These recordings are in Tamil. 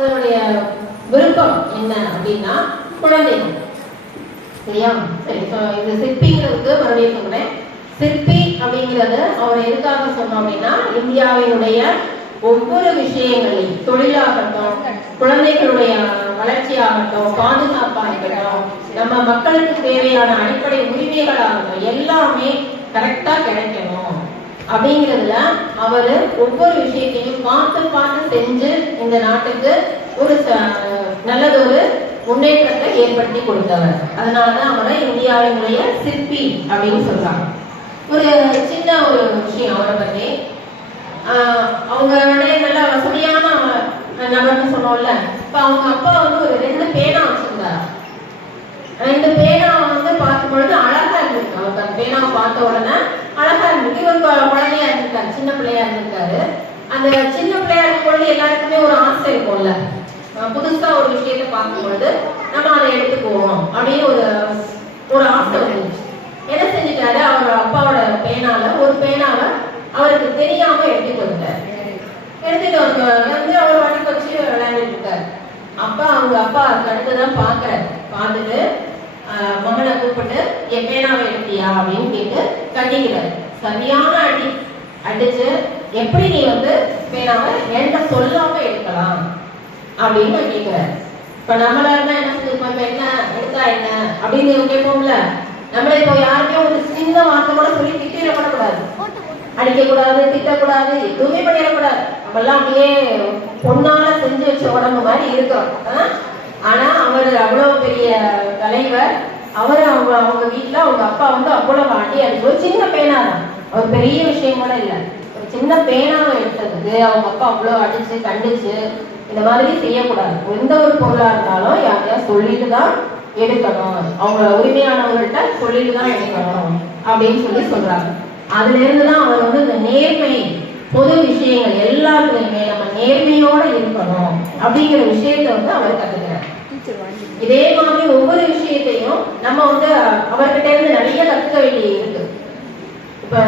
அதனுடைய விருப்பம் என்ன அப்படின்னா குழந்தைகள். சரியா? சரி, இது சிற்பிங்கிறதுக்கு மறுபடியும் சொல்றேன். சிற்பி அப்படிங்கிறது அவர் எதுக்காக சொன்னோம் அப்படின்னா, இந்தியாவினுடைய ஒவ்வொரு விஷயங்களையும், தொழிலாகட்டும், குழந்தைகளுடைய வளர்ச்சியாகட்டும், பாதுகாப்பாகட்டும், நம்ம மக்களுக்கு தேவையான அடிப்படை உரிமைகளாகட்டும், எல்லாமே கரெக்டா கிடைக்கணும் அப்படிங்கிறதுல அவரு ஒவ்வொரு விஷயத்தையும் பார்த்து பார்த்து செஞ்சு இந்த நாட்டுக்கு ஒரு நல்லதொரு முன்னேற்றத்தை ஏற்படுத்தி கொடுத்தவர். அதனாலதான் அவரை இந்தியாவினுடைய சிற்பி அப்படின்னு சொல்றாங்க. ஒரு சின்ன ஒரு விஷயம் அவரை பத்தி, அவங்களுடைய நல்ல வசதியான நபர்னு சொன்னோம்ல. இப்ப அவங்க அப்பா வந்து ஒரு 2 பேனா வச்சிருந்தாரு. 2 பேனா வந்து பார்க்கும் பொழுது அழகா இருந்திருக்கு. அவருக்கு அந்த பேனாவை பார்த்த உடனே அழகா இருந்திருக்கு. இவர் குழந்தையா இருந்திருக்காரு, சின்ன பிள்ளையா இருந்திருக்காரு. அந்த சின்ன பிள்ளையா இருக்கும் பொழுது எல்லாருக்குமே ஒரு ஆசை இருக்கும்ல, புதுசா ஒரு விஷயத்த பார்க்கும் பொழுது நம்ம அதை எடுத்துக்குவோம் அப்படின்னு ஒரு ஆசை வந்துச்சு. என்ன செஞ்சுட்டாரு, அவர் அப்பாவோட பேனால ஒரு பேனாவை அவருக்கு தெரியாம எடுத்துட்டு வந்தார். எடுத்துட்டு வந்து அவர் வண்டிக்கு வச்சு விளையாண்டுட்டு இருக்காரு. அப்பா அவங்க அப்பா அடுத்துதான் பாக்குறாரு. பார்த்துட்டு மகனை கூப்பிட்டு என் பேனாவை எடுத்தியா அப்படின்னு கேட்டு கண்டிக்கிறாரு. சரியான அடி அடிச்சு, எப்படி நீ வந்து பேனாவை என்கிட்ட சொல்லாம எடுக்கலாம் அப்படின்னு கேட்கிறாரு. இப்ப நம்மளா இருந்தா என்ன செஞ்சிருப்போம், என்ன எடுத்தா என்ன அப்படின்னு கேட்போம்ல. நம்மள இப்போ யாருமே ஒரு சின்ன வார்த்தை கூட சொல்லி திட்டிடப்படக்கூடாது, அடிக்க கூடாது, திட்டக்கூடாது, எதுவுமே பண்ணிடக்கூடாது. நம்ம எல்லாம் அப்படியே பொண்ணால செஞ்சு வச்ச உடம்பு மாதிரி இருக்கிறோம். ஆனா அவர் அவ்வளவு பெரிய தலைவர். அவர் அவங்க வீட்டுல அவங்க அப்பா வந்து அவ்வளவு அடி அடிச்சு, ஒரு சின்ன பேனா தான், அவர் பெரிய விஷயம் கூட இல்லை, ஒரு சின்ன பேனாவை எடுத்ததுக்கு அவங்க அப்பா அவ்வளவு அடிச்சு கண்டிச்சு, இந்த மாதிரி செய்யக்கூடாது. எந்த ஒரு பொருளா இருந்தாலும் யாரையா சொல்லிட்டு தான் எடுக்கணும், அவங்க உரிமையானவர்கள்ட்ட சொல்லிட்டு தான் எடுக்கணும் அப்படின்னு சொல்றாங்க. அதுல இருந்துதான் அவர் வந்து இந்த நேர்மை, பொது விஷயங்கள் எல்லாத்துலயுமே நம்ம நேர்மையோட இருக்கணும் அப்படிங்கிற விஷயத்த வந்து அவர் கத்துக்கிறார். இதே மாதிரி ஒவ்வொரு விஷயத்தையும் நம்ம வந்து அவர்கிட்ட இருந்து நிறைய கத்துக்க வேண்டியது இருக்கு. இப்ப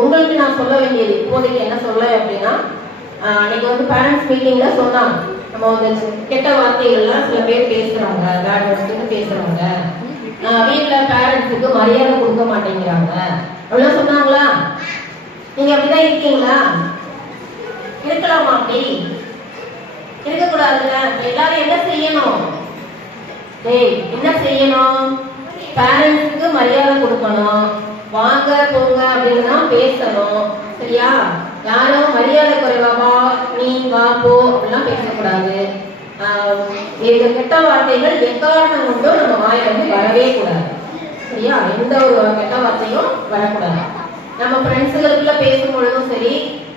உங்களுக்கு நான் சொல்ல வேண்டியது இப்போதைக்கு என்ன சொல்ல அப்படின்னா, அன்னைக்கு வந்து பேரண்ட்ஸ் மீட்டிங்ல சொன்னாங்க, நம்ம வந்து கெட்ட வார்த்தைகள்லாம் சில பேர் பேசுறாங்க, பேட் வேர்ட்ஸ் பேசுறாங்க, வீட்டுல பேரண்ட்ஸுக்கு மரியாதை கொடுக்க மாட்டேங்கிறாங்க அப்படிலாம் சொன்னாங்களா? நீங்க அப்படிதான் இருக்கீங்களா? இருக்கலாமா? அப்படி இருக்கக்கூடாதுல்ல. எல்லாரும் என்ன செய்யணும், என்ன செய்யணும், பேரண்ட்ஸுக்கு மரியாதை கொடுக்கணும், வாங்க போங்க அப்படின்னு தான் பேசணும். சரியா? யாரும் மரியாதை குறைவாவா நீ வா போ அப்படிலாம் பேசக்கூடாது. கெட்ட வார்த்தைகள் எக்காரணம் கொண்டும் நம்ம வாயில வந்து வரவே கூடாது. சரியா? எந்த ஒரு கெட்ட வார்த்தையும் வரக்கூடாது. நம்ம ஃப்ரெண்ட்ஸுகளுக்குள்ள பேசும் பொழுதும் சரி,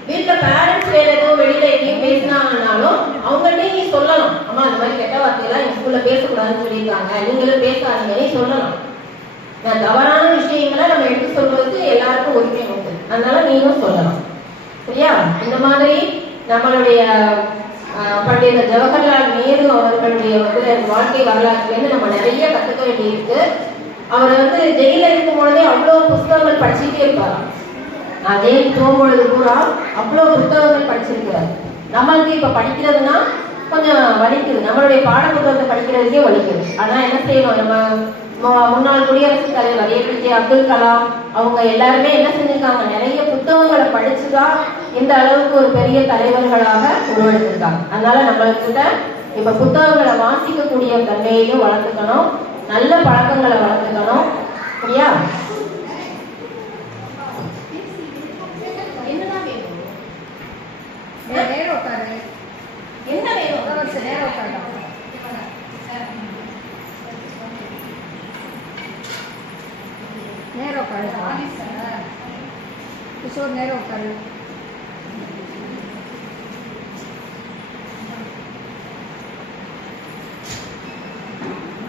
வீட்டுல பேரண்ட்ஸ் வேற எதுவும் வெளியில எங்கேயும் பேசினாங்கன்னாலும் அவங்கள்ட்ட நீ சொல்லலாம், அம்மா அந்த மாதிரி கெட்ட வார்த்தையெல்லாம் என் ஸ்கூல்ல பேசக்கூடாதுன்னு சொல்லியிருக்காங்க, நீங்களும் பேசாதீங்கன்னு சொல்லலாம். தவறான விஷயங்களை நம்ம எடுத்து சொல்றதுக்கு எல்லாருக்கும் உரிமை உண்டு, அதனால நீங்களும் சொல்லலாம். சரியா? இந்த மாதிரி நம்மளுடைய பண்டித ஜவஹர்லால் நேரு அவர்களுடைய வந்து வாழ்க்கை வரலாற்றுலேருந்து நம்ம நிறைய கத்துக்க வேண்டியிருக்கு. அவர் வந்து ஜெயில இருக்கும் பொழுதே அவ்வளவு புத்தகங்கள் படிச்சுட்டே இருப்பார். நான் ஜெயிலுக்கு போகும்பொழுது பூரா அவ்வளவு புத்தகங்கள் படிச்சிருக்கிறார். நம்மளுக்கு இப்ப படிக்கிறதுனா கொஞ்சம் வலிக்குது, நம்மளுடைய பாட புத்தகத்தை படிக்கிறதுக்கே வலிக்குது. ஆனா என்ன செய்யணும், நம்ம முன்னாள் குடியரசுத் தலைவர் APJ அப்துல் கலாம் அவங்க எல்லாருமே என்ன செஞ்சிருக்காங்க, நிறைய புத்தகங்களை படிச்சுதான் இந்த அளவுக்கு ஒரு பெரிய தலைவர்களாக உருவெடுத்திருக்காங்க. அதனால நம்மள்கிட்ட இப்ப புத்தகங்களை வாசிக்கக்கூடிய தன்மையையும் வளர்த்துக்கணும், நல்ல பழக்கங்களை வளர்த்துக்கணும். சரியா? என்ன நேரம் உட்காரு, கிஷோர் நேரம் உட்காரு.